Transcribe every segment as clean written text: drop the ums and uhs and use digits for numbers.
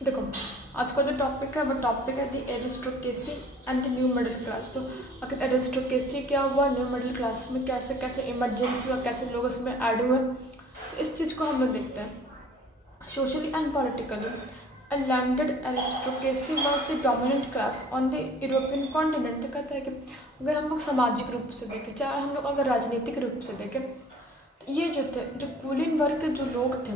देखो, आज का जो टॉपिक है वो टॉपिक है the aristocracy and the new middle class. तो अगर एरिस्टोक्रेसी क्या हुआ, न्यू मिडिल क्लास में कैसे कैसे इमरजेंसी हुआ, कैसे लोग इसमें ऐड हुए, तो इस चीज़ को हम लोग देखते हैं। Socially and politically a landed aristocracy was the dominant class on the European continent. कहता है कि अगर हम लोग सामाजिक रूप से देखें, चाहे हम लोग अगर राजनीतिक रूप से देखें, तो ये जो थे, जो कुलीन वर्ग के जो लोग थे,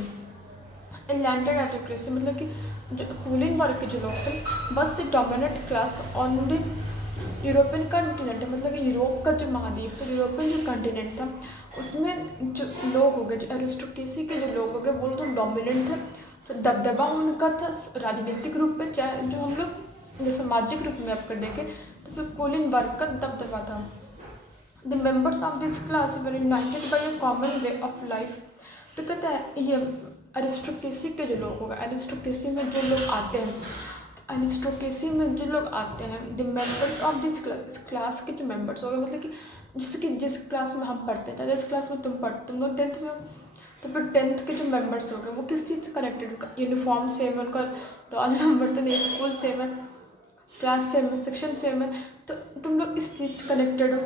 लैंडेड एरिस्टोक्रेसी मतलब कि जो कुलीन वर्ग के जो लोग थे, बस the dominant class on the European continent, मतलब कि यूरोप का जो महाद्वीप था, यूरोपियन जो कंटिनेंट था, उसमें जो लोग हो गए, जो एरिस्टोक्रेसी के जो लोग हो गए, वो तो डोमिनेंट थे। तो दबदबा उनका था राजनीतिक रूप में, चाहे जो हम लोग जो सामाजिक रूप में आपको देखें तो फिर कुलीन वर्ग का दबदबा था। The members of this class were united by a common way of life. तो कहता है ये एरिस्टोक्रेसी के जो लोग होगा, एरिस्टोक्रेसी में जो लोग आते हैं, एरिस्टोक्रेसी में जो लोग आते हैं, the members of this class, इस क्लास के जो मेंबर्स हो गए, मतलब कि जैसे कि जिस क्लास में हम पढ़ते हैं, जिस क्लास में तुम लोग 10th में हो, तो फिर 10th के जो मेंबर्स हो गए वो किस चीज़ से कनेक्टेड, उनका यूनिफॉर्म सेम है, उनका रोल नंबर तो नहीं, स्कूल सेम है, क्लास सेम है, सेक्शन सेम है, तो तुम लोग इस चीज़ से कनेक्टेड हो।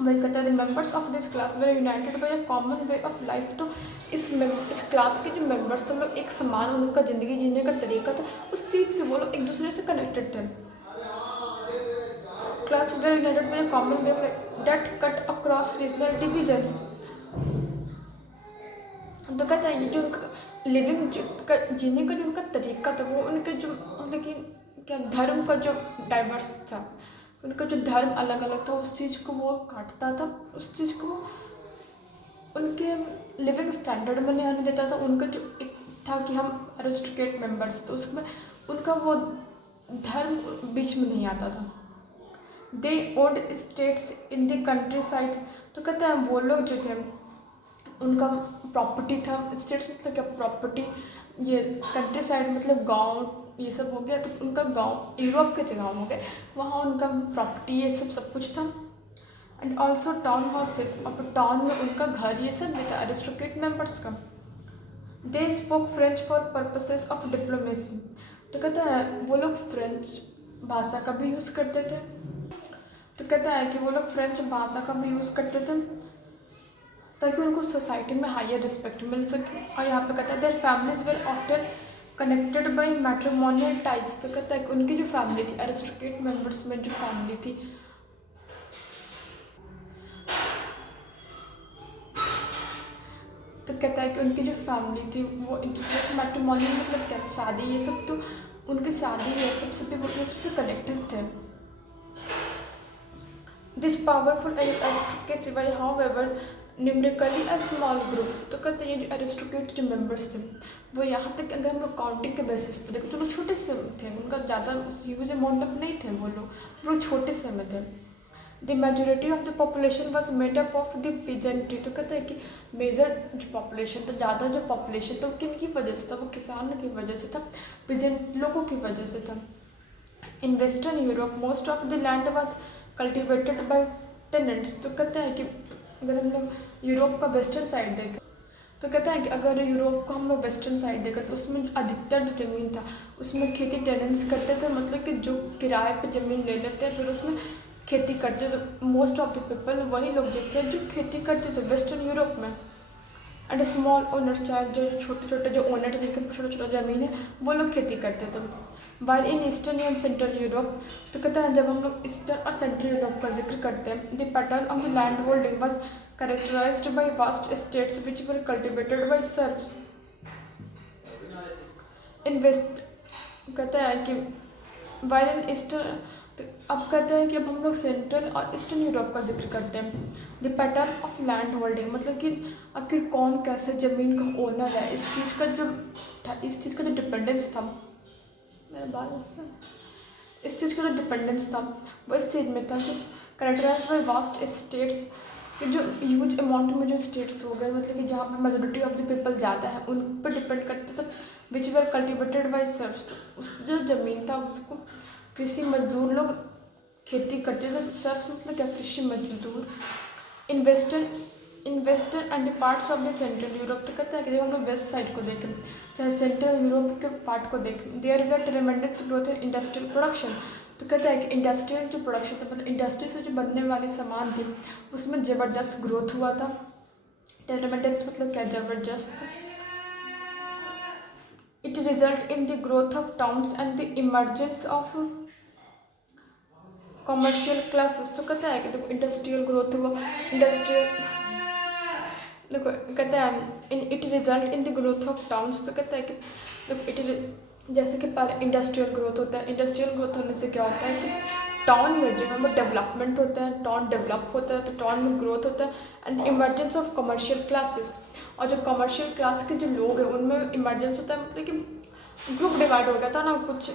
वही कहता है the members of this class were united by a common way of life. तो इस क्लास के जो मेंबर्स थे, लोग एक समान उनका ज़िंदगी जीने का तरीका था, उस चीज़ से वो लोग एक दूसरे से कनेक्टेड थे। Class were united by a common way that cut across regional divisions. तो कहता है ये जो उनका लिविंग जीने का जो उनका तरीका था, वो उनके जो मतलब कि क्या धर्म का जो डाइवर्स था, उनका जो धर्म अलग अलग था, उस चीज़ को वो काटता था, उस चीज़ को उनके लिविंग स्टैंडर्ड में नहीं आने देता था। उनका जो एक था कि हम एरिस्टोक्रेट मेंबर्स, तो उसमें उनका वो धर्म बीच में नहीं आता था। They owned states in the countryside. तो कहते हैं वो लोग जो थे, उनका प्रॉपर्टी था, स्टेट्स मतलब क्या प्रॉपर्टी, ये कंट्री साइड मतलब गांव, ये सब हो गया, तो उनका गांव यूरोप के जगह हो गए, वहाँ उनका प्रॉपर्टी ये सब कुछ था। एंड ऑल्सो टाउन हाउसेस, और टाउन में उनका घर ये सब भी था एरिस्टोक्रेट मेंबर्स का। They spoke French for purposes of diplomacy. तो कहता है वो लोग फ्रेंच भाषा का भी यूज़ करते थे। तो कहता है कि वो लोग फ्रेंच भाषा का भी यूज़ करते थे ताकि उनको सोसाइटी में हायर रिस्पेक्ट मिल सके। और यहाँ पे कहता है their families were often connected by matrimonial types. तो कहता है कि उनकी जो फैमिली थी, एरिस्टोक्रेट मेंबर्स में जो फैमिली थी, तो कहता है कि उनकी जो फैमिली थी वो एक दूसरे से मैट्रिमोनियल मतलब क्या, शादी ये सब, तो उनकी शादी ये सब से भी वो एक दूसरे से कनेक्टेड थे। This powerful aristocracy was however numerically a small group. तो कहते हैं ये जो एरिस्टोक्रेट जो मेंबर्स थे, वो यहाँ तक अगर हम लोग काउंटिंग के बेसिस पे देखें तो लोग छोटे से थे, उनका ज़्यादा ह्यूज अमाउंट ऑफ नहीं थे, वो लोग छोटे से में थे। The majority of the population was made up of the peasantry. तो कहते हैं कि मेजर जो पॉपुलेशन था, ज़्यादा जो पॉपुलेशन था वो किन की वजह से था, वो किसानों की वजह से था, पीजेंट लोगों की वजह से था। In western Europe most of the land was cultivated by tenants. तो कहते हैं कि अगर हम लोग यूरोप का वेस्टर्न साइड देखें, तो कहता है कि अगर यूरोप को हम लोग वेस्टर्न साइड देखा तो उसमें अधिकतर जो ज़मीन था उसमें खेती टेनेंट्स करते थे, मतलब कि जो किराए पे ज़मीन ले लेते हैं फिर उसमें खेती करते थे। मोस्ट ऑफ द पीपल वही लोग जो थे जो खेती करते थे वेस्टर्न यूरोप में। एंड स्मॉल ओनर्स, चाहे जो छोटे छोटे जो ओनर थे जिनके छोटा छोटा ज़मीन है, वो लोग खेती करते थे। While in eastern and central Europe, तो कहता है जब हम लोग ईस्टर्न और सेंट्रल यूरोप का जिक्र करते हैं, the pattern of the land holding was characterized by vast estates which were cultivated by serfs. In west कहता है कि while in eastern, तो अब कहते हैं कि अब हम लोग सेंट्रल और ईस्टर्न यूरोप का जिक्र करते हैं। The pattern of land holding मतलब कि आखिर कौन कैसे ज़मीन का ओनर है, इस चीज़ का जो डिपेंडेंस था, मेरा बाल ऐसा, इस चीज़ का जो डिपेंडेंस था वो इस चीज़ में था कि कैरेक्टराइज्ड बाय वास्ट स्टेट्स, कि जो ह्यूज अमाउंट में जो स्टेट्स हो गए, मतलब कि जहाँ पर मेजोरिटी ऑफ द पीपल ज़्यादा है उन पर डिपेंड करते थे। विच वर कल्टिवेटेड बाई सर्फ्स, तो उस जो ज़मीन था उसको कृषि मजदूर लोग खेती करते थे। सर्फ्स मतलब क्या, कृषि मजदूर। In western in western and parts of the central Europe, तो कहता है कि जब हम लोग वेस्ट साइड को देखें, चाहे सेंट्रल यूरोप के पार्ट को देखें, there were tremendous growth in industrial production. तो कहता है कि इंडस्ट्रियल जो प्रोडक्शन था, मतलब इंडस्ट्री से जो बनने वाली सामान थी उसमें ज़बरदस्त ग्रोथ हुआ था। ट्रेमेंडस मतलब क्या, ज़बरदस्त। It result in the growth of towns and the emergence of commercial classes. तो कहता है कि देखो इंडस्ट्रियल ग्रोथ हुआ, इंडस्ट्रियल, देखो कहता है in it result in the growth of towns. तो कहता है कि देखो इट, जैसे कि पहले इंडस्ट्रियल ग्रोथ होता है, इंडस्ट्रियल ग्रोथ होने से क्या होता है कि टाउन में जो है वो डेवलपमेंट होता है, टाउन डेवलप होता है, तो टाउन में ग्रोथ होता है। And emergence of commercial classes, और जो कमर्शियल क्लास के जो लोग हैं उनमें इमर्जेंस होता है, मतलब कि ग्रुप डिवाइड हो गया था ना, कुछ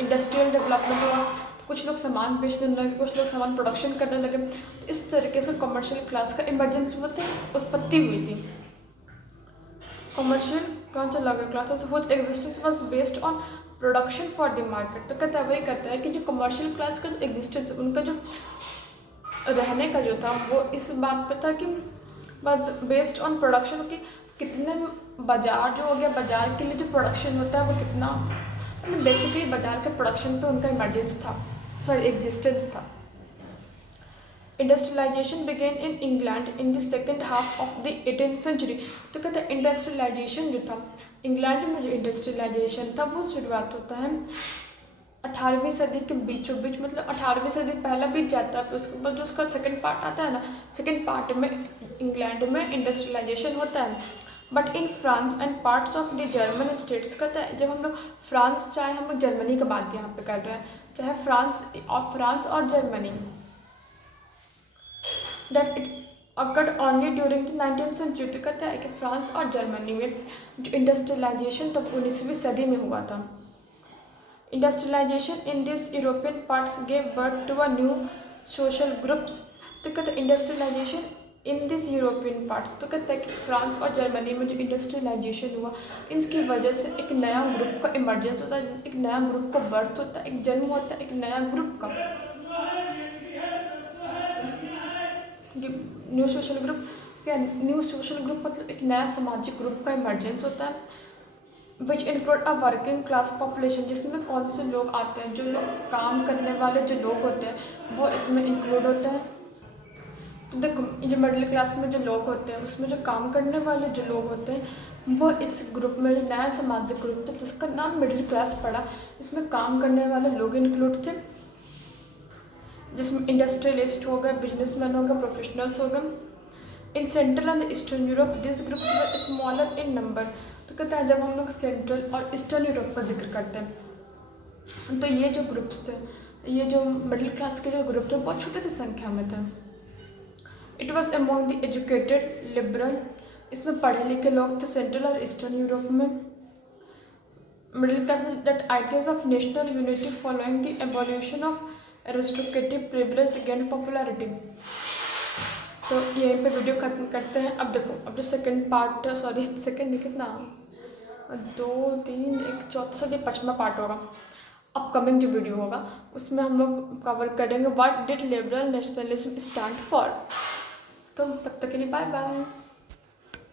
इंडस्ट्रियल डेवलपमेंट हुआ, कुछ लोग सामान बेचने लगे, कुछ लोग सामान प्रोडक्शन करने लगे, तो इस तरीके से कमर्शियल क्लास का इमरजेंस उत्पत्ति हुई थी। कमर्शियल कौन सा लगा classes which existence was based on production for the market. तो कहता है, वही कहता है कि जो कमर्शियल क्लास का जो एग्जिस्टेंस, उनका जो रहने का जो था वो इस बात पे था कि बस बेस्ड ऑन प्रोडक्शन की, कितने बाजार जो हो गया, बाजार के लिए जो प्रोडक्शन होता है वो कितना, मतलब बेसिकली बाजार के प्रोडक्शन पे उनका इमरजेंस था, सॉरी एग्जिस्टेंस था। Industrialisation began in England in the second half of the 18th century. तो कहते हैं इंडस्ट्रियलाइजेशन जो था, इंग्लैंड में जो इंडस्ट्रियलाइजेशन था वो शुरुआत होता है 18वीं सदी के बीचों बीच, मतलब 18वीं सदी पहला बीत जाता है, फिर उसके बाद जो उसका सेकेंड पार्ट आता है ना, सेकेंड पार्ट में इंग्लैंड में इंडस्ट्रियलाइजेशन होता है। But in France and parts of the German states, कहता है जब हम लोग फ्रांस, चाहे हम लोग जर्मनी की बात यहाँ पे कर रहे हैं, चाहे फ्रांस और Germany, that it occurred only during the 19th century। तो कहता है कि फ्रांस और जर्मनी में जो इंडस्ट्रियलाइजेशन तब 19वीं सदी में हुआ था। Industrialisation in this European parts gave birth to a new social groups. तो कहते हैं industrialisation in this European parts, तो कहता है कि फ्रांस और जर्मनी में जो इंडस्ट्रियलाइजेशन हुआ, इसकी वजह से एक नया ग्रुप का इमरजेंस होता है, एक नया ग्रुप का बर्थ होता है, एक जन्म होता है एक नया ग्रुप का। न्यू सोशल ग्रुप क्या, न्यू सोशल ग्रुप मतलब एक नया सामाजिक ग्रुप का इमरजेंस होता है। Which include a working class population, जिसमें कौन से लोग आते हैं, जो लोग काम करने वाले जो लोग होते हैं वो इसमें इंक्लूड होते हैं। तो देखो जो मिडिल क्लास में जो लोग होते हैं उसमें जो काम करने वाले जो लोग होते हैं वो इस ग्रुप में, जो नया सामाजिक ग्रुप था जिसका नाम मिडिल क्लास पड़ा, इसमें काम करने वाले लोग इंक्लूड थे, जिसमें इंडस्ट्रियलिस्ट हो गए, बिजनेसमैन हो गए, प्रोफेशनल्स हो गए। In central and eastern Europe this groups were smaller in number. तो कहता है जब हम लोग सेंट्रल और ईस्टर्न यूरोप का जिक्र करते हैं तो ये जो ग्रुप्स थे, ये जो मिडिल क्लास के जो ग्रुप थे बहुत छोटे सी संख्या में थे। It was among the educated liberal, इसमें पढ़े लिखे लोग थे सेंट्रल और ईस्टर्न यूरोप में। Middle class that ideas of national unity following the evolution of aristocratic privilege gain popularity. तो यहीं पे वीडियो खत्म करते हैं। अब देखो, अब जो सेकंड पार्ट, सॉरी सेकंड नहीं, कितना 2 3 1 चौथा से 5वां पार्ट होगा, अपकमिंग जो वीडियो होगा उसमें हम लोग कवर करेंगे what did liberal nationalism stand for. तो तब तक के लिए बाय बाय।